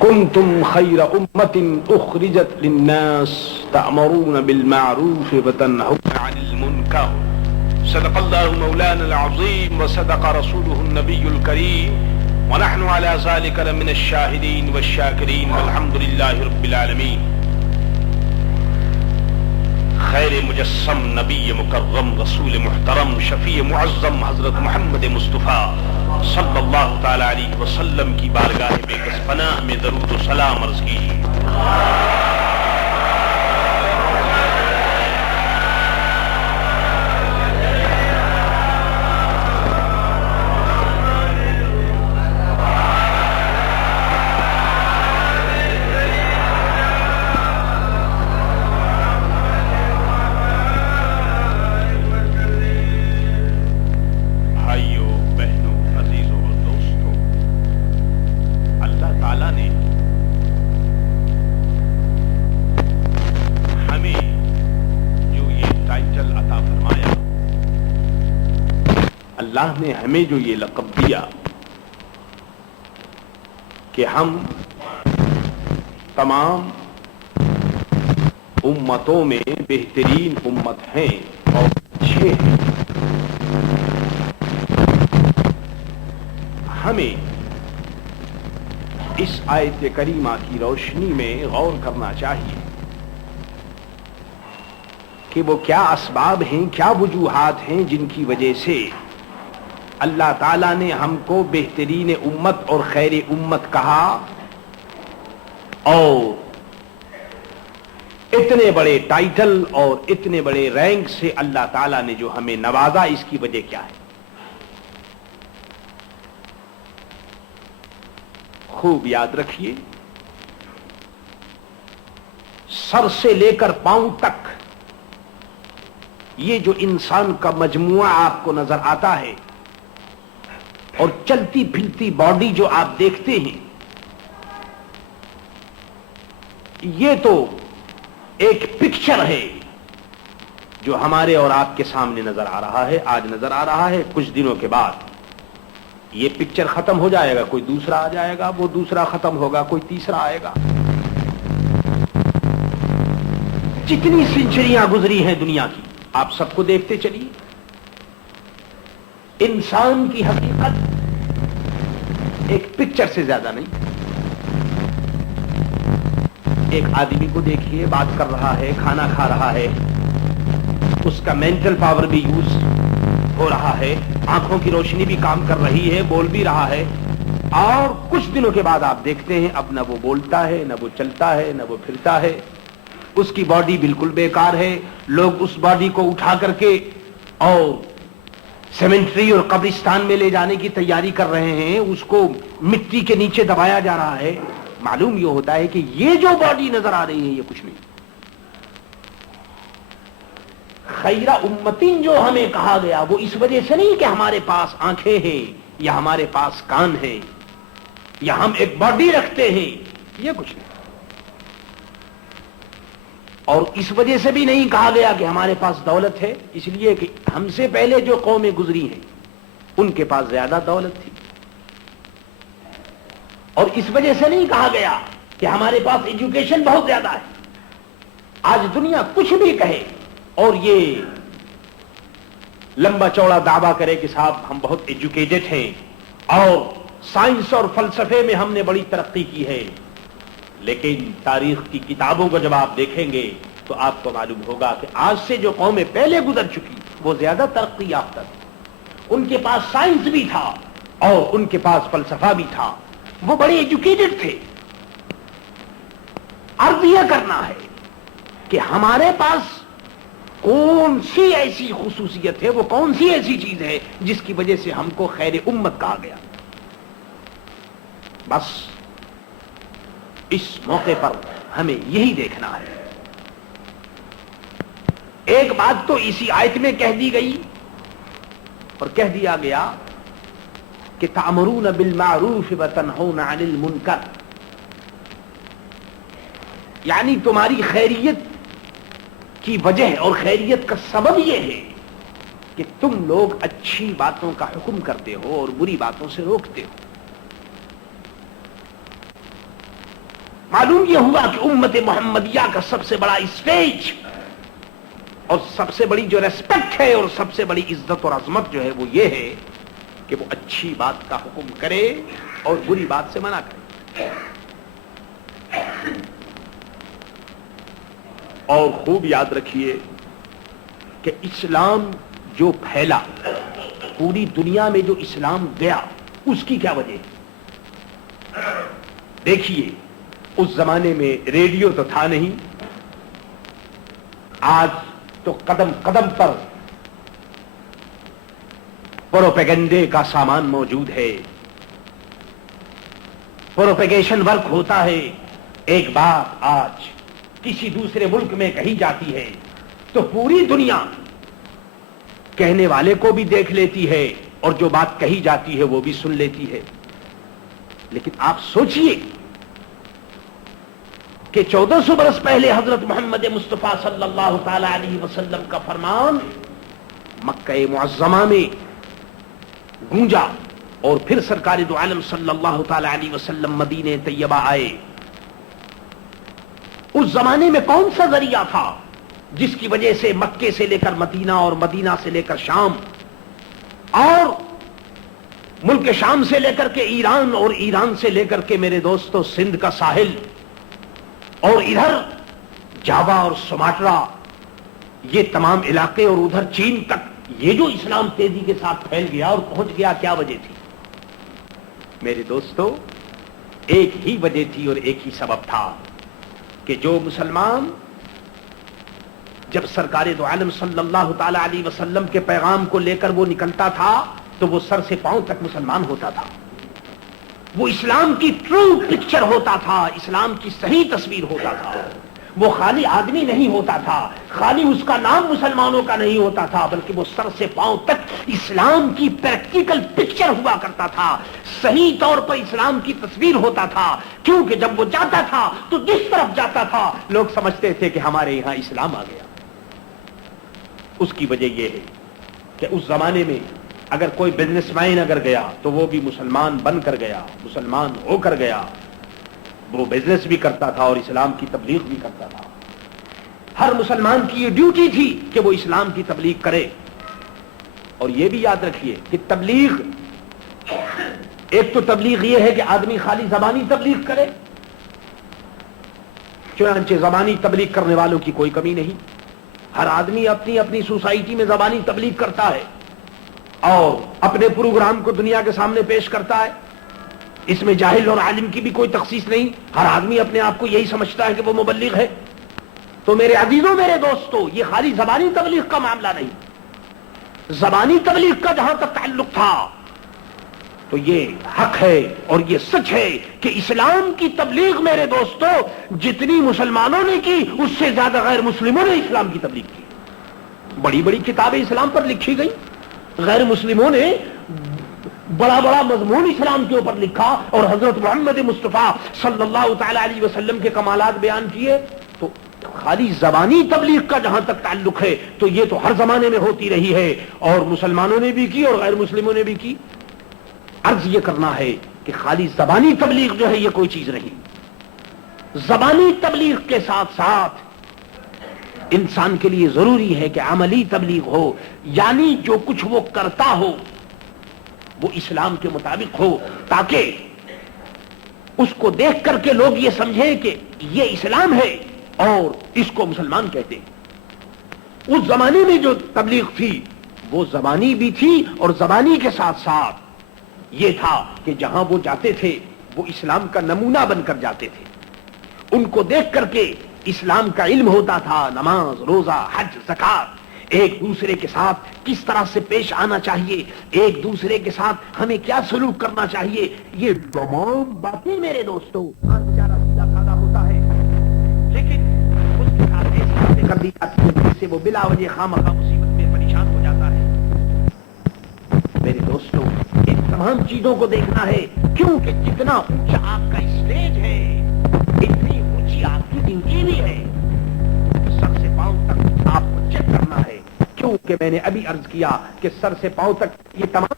کنتم خیر امت اخرجت للناس تأمرون بالمعروف وتنهون عن المنکر. صدق اللہ مولانا العظیم وصدق رسولہ النبی الکریم ونحن على ذلك لمن الشاہدین والشاکرین والحمد للہ رب العالمین. خیر مجسم نبی مکرم رسول محترم شفیع معظم حضرت محمد مصطفیٰ صلی اللہ تعالی علیہ وسلم کی بارگاہ بے کس پناہ میں درود و سلام عرض کیجیے. اللہ نے ہمیں جو یہ لقب دیا کہ ہم تمام امتوں میں بہترین امت ہیں اور اچھے ہیں، ہمیں اس آیت کریمہ کی روشنی میں غور کرنا چاہیے کہ وہ کیا اسباب ہیں، کیا وجوہات ہیں جن کی وجہ سے اللہ تعالیٰ نے ہم کو بہترین امت اور خیر امت کہا، اور اتنے بڑے ٹائٹل اور اتنے بڑے رینک سے اللہ تعالیٰ نے جو ہمیں نوازا، اس کی وجہ کیا ہے؟ خوب یاد رکھیے، سر سے لے کر پاؤں تک یہ جو انسان کا مجموعہ آپ کو نظر آتا ہے اور چلتی پھرتی باڈی جو آپ دیکھتے ہیں، یہ تو ایک پکچر ہے جو ہمارے اور آپ کے سامنے نظر آ رہا ہے، آج نظر آ رہا ہے. کچھ دنوں کے بعد یہ پکچر ختم ہو جائے گا، کوئی دوسرا آ جائے گا، وہ دوسرا ختم ہوگا، کوئی تیسرا آئے گا. جتنی سینچریاں گزری ہیں دنیا کی، آپ سب کو دیکھتے چلیے. انسان کی حقیقت ایک پکچر سے زیادہ نہیں. ایک آدمی کو دیکھیے، بات کر رہا ہے، کھانا کھا رہا ہے، اس کا مینٹل پاور بھی یوز ہو رہا ہے، آنکھوں کی روشنی بھی کام کر رہی ہے، بول بھی رہا ہے، اور کچھ دنوں کے بعد آپ دیکھتے ہیں اب نہ وہ بولتا ہے، نہ وہ چلتا ہے، نہ وہ پھرتا ہے. اس کی باڈی بالکل بیکار ہے. لوگ اس باڈی کو اٹھا کر کے اور سیمنٹری اور قبرستان میں لے جانے کی تیاری کر رہے ہیں، اس کو مٹی کے نیچے دبایا جا رہا ہے. معلوم یہ ہوتا ہے کہ یہ جو باڈی نظر آ رہی ہے یہ کچھ نہیں. خیرہ امتین جو ہمیں کہا گیا وہ اس وجہ سے نہیں کہ ہمارے پاس آنکھیں ہیں یا ہمارے پاس کان ہیں یا ہم ایک باڈی رکھتے ہیں، یہ کچھ نہیں. اور اس وجہ سے بھی نہیں کہا گیا کہ ہمارے پاس دولت ہے، اس لیے کہ ہم سے پہلے جو قومیں گزری ہیں ان کے پاس زیادہ دولت تھی. اور اس وجہ سے نہیں کہا گیا کہ ہمارے پاس ایجوکیشن بہت زیادہ ہے. آج دنیا کچھ بھی کہے اور یہ لمبا چوڑا دعویٰ کرے کہ صاحب ہم بہت ایجوکیٹڈ ہیں اور سائنس اور فلسفے میں ہم نے بڑی ترقی کی ہے، لیکن تاریخ کی کتابوں کو جب آپ دیکھیں گے تو آپ کو معلوم ہوگا کہ آج سے جو قومیں پہلے گزر چکی وہ زیادہ ترقی یافتہ تھی. ان کے پاس سائنس بھی تھا اور ان کے پاس فلسفہ بھی تھا، وہ بڑے ایجوکیٹڈ تھے. عرض یہ کرنا ہے کہ ہمارے پاس کون سی ایسی خصوصیت ہے، وہ کون سی ایسی چیز ہے جس کی وجہ سے ہم کو خیر امت کہا گیا. بس اس موقع پر ہمیں یہی دیکھنا ہے. ایک بات تو اسی آیت میں کہہ دی گئی اور کہہ دیا گیا کہ تأمرون بالمعروف وتنہون عن المنکر، یعنی تمہاری خیریت کی وجہ اور خیریت کا سبب یہ ہے کہ تم لوگ اچھی باتوں کا حکم کرتے ہو اور بری باتوں سے روکتے ہو. معلوم یہ ہوا کہ امت محمدیہ کا سب سے بڑا اسٹیج اور سب سے بڑی جو ریسپیکٹ ہے اور سب سے بڑی عزت اور عظمت جو ہے وہ یہ ہے کہ وہ اچھی بات کا حکم کرے اور بری بات سے منع کرے. اور خوب یاد رکھیے کہ اسلام جو پھیلا، پوری دنیا میں جو اسلام گیا، اس کی کیا وجہ ہے؟ دیکھیے، اس زمانے میں ریڈیو تو تھا نہیں، آج تو قدم قدم پر پروپیگنڈے کا سامان موجود ہے، پروپیگیشن ورک ہوتا ہے. ایک بات آج کسی دوسرے ملک میں کہی جاتی ہے تو پوری دنیا کہنے والے کو بھی دیکھ لیتی ہے اور جو بات کہی جاتی ہے وہ بھی سن لیتی ہے. لیکن آپ سوچئے کہ 1400 برس پہلے حضرت محمد مصطفیٰ صلی اللہ تعالی علیہ وسلم کا فرمان مکہ معظمہ میں گونجا اور پھر سرکار دو عالم صلی اللہ تعالی علیہ وسلم مدینہ طیبہ آئے. اس زمانے میں کون سا ذریعہ تھا جس کی وجہ سے مکے سے لے کر مدینہ اور مدینہ سے لے کر شام اور ملک شام سے لے کر کے ایران اور ایران سے لے کر کے میرے دوستو سندھ کا ساحل اور ادھر جاوا اور سماٹرا، یہ تمام علاقے اور ادھر چین تک یہ جو اسلام تیزی کے ساتھ پھیل گیا اور پہنچ گیا، کیا وجہ تھی؟ میرے دوستو ایک ہی وجہ تھی اور ایک ہی سبب تھا کہ جو مسلمان جب سرکار دو عالم صلی اللہ تعالی علیہ وسلم کے پیغام کو لے کر وہ نکلتا تھا تو وہ سر سے پاؤں تک مسلمان ہوتا تھا، وہ اسلام کی ٹرو پکچر ہوتا تھا، اسلام کی صحیح تصویر ہوتا تھا. وہ خالی آدمی نہیں ہوتا تھا، خالی اس کا نام مسلمانوں کا نہیں ہوتا تھا، بلکہ وہ سر سے پاؤں تک اسلام کی پریکٹیکل پکچر ہوا کرتا تھا، صحیح طور پر اسلام کی تصویر ہوتا تھا. کیونکہ جب وہ جاتا تھا تو جس طرف جاتا تھا لوگ سمجھتے تھے کہ ہمارے یہاں اسلام آ گیا. اس کی وجہ یہ ہے کہ اس زمانے میں اگر کوئی بزنس مین اگر گیا تو وہ بھی مسلمان بن کر گیا، مسلمان ہو کر گیا، وہ بزنس بھی کرتا تھا اور اسلام کی تبلیغ بھی کرتا تھا. ہر مسلمان کی یہ ڈیوٹی تھی کہ وہ اسلام کی تبلیغ کرے. اور یہ بھی یاد رکھیے کہ تبلیغ، ایک تو تبلیغ یہ ہے کہ آدمی خالی زبانی تبلیغ کرے، چنانچہ زبانی تبلیغ کرنے والوں کی کوئی کمی نہیں، ہر آدمی اپنی اپنی سوسائٹی میں زبانی تبلیغ کرتا ہے اور اپنے پروگرام کو دنیا کے سامنے پیش کرتا ہے. اس میں جاہل اور عالم کی بھی کوئی تخصیص نہیں، ہر آدمی اپنے آپ کو یہی سمجھتا ہے کہ وہ مبلغ ہے. تو میرے عزیزوں، میرے دوستو، یہ خالی زبانی تبلیغ کا معاملہ نہیں. زبانی تبلیغ کا جہاں تک تعلق تھا تو یہ حق ہے اور یہ سچ ہے کہ اسلام کی تبلیغ میرے دوستو جتنی مسلمانوں نے کی اس سے زیادہ غیر مسلموں نے اسلام کی تبلیغ کی. بڑی بڑی کتابیں اسلام پر لکھی گئی، غیر مسلموں نے بڑا بڑا مضمون اسلام کے اوپر لکھا اور حضرت محمد مصطفیٰ صلی اللہ تعالی علیہ وسلم کے کمالات بیان کیے. تو خالی زبانی تبلیغ کا جہاں تک تعلق ہے تو یہ تو ہر زمانے میں ہوتی رہی ہے اور مسلمانوں نے بھی کی اور غیر مسلموں نے بھی کی. عرض یہ کرنا ہے کہ خالی زبانی تبلیغ جو ہے یہ کوئی چیز نہیں. زبانی تبلیغ کے ساتھ ساتھ انسان کے لیے ضروری ہے کہ عملی تبلیغ ہو، یعنی جو کچھ وہ کرتا ہو وہ اسلام کے مطابق ہو، تاکہ اس کو دیکھ کر کے لوگ یہ سمجھیں کہ یہ اسلام ہے اور اس کو مسلمان کہتے ہیں. اس زمانے میں جو تبلیغ تھی وہ زبانی بھی تھی اور زبانی کے ساتھ ساتھ یہ تھا کہ جہاں وہ جاتے تھے وہ اسلام کا نمونہ بن کر جاتے تھے. ان کو دیکھ کر کے اسلام کا علم ہوتا تھا، نماز، روزہ، حج، زکات، ایک دوسرے کے ساتھ کس طرح سے پیش آنا چاہیے، ایک دوسرے کے ساتھ ہمیں کیا سلوک کرنا چاہیے، یہ تمام باتیں میرے دوستوں بیچارہ سیدھا سادہ ہوتا ہے لیکن اس کے ساتھ ایسی باتیں کر دی جاتی ہیں جس سے وہ بلا وجہ خواہ مصیبت میں پریشان ہو جاتا ہے. میرے دوستوں ان تمام چیزوں کو دیکھنا ہے کیونکہ جتنا اونچا آپ کا اسٹیج ہے اتنی اونچی آپ کی ڈیوٹی بھی ہے. سر سے پاؤں تک آپ کو چیک کرنا ہے، کیونکہ میں نے ابھی عرض کیا کہ سر سے پاؤں تک یہ تمام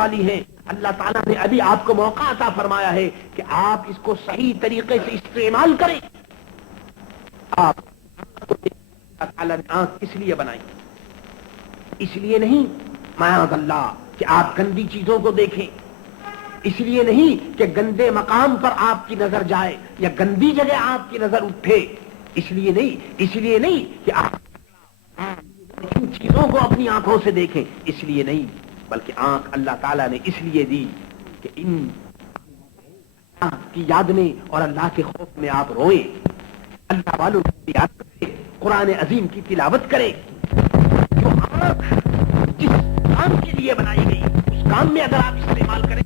والی ہیں. اللہ تعالیٰ نے ابھی آپ کو موقع عطا فرمایا ہے کہ آپ اس کو صحیح طریقے سے استعمال کریں. آپ اللہ تعالیٰ نے آنکھ اس لیے بنائی, اس لیے نہیں معاذ اللہ کہ آپ گندی چیزوں کو دیکھیں, اس لیے نہیں کہ گندے مقام پر آپ کی نظر جائے یا گندی جگہ آپ کی نظر اٹھے, اس لیے نہیں کہ آپ ان چیزوں کو اپنی آنکھوں سے دیکھیں, اس لیے نہیں, بلکہ آنکھ اللہ تعالیٰ نے اس لیے دی کہ ان کی یاد میں اور اللہ کے خوف میں آپ روئیں, اللہ والوں کی یاد کریں, قرآن عظیم کی تلاوت کریں. جو آنکھ جس کام کے لیے بنائی گئی اس کام میں اگر آپ استعمال کریں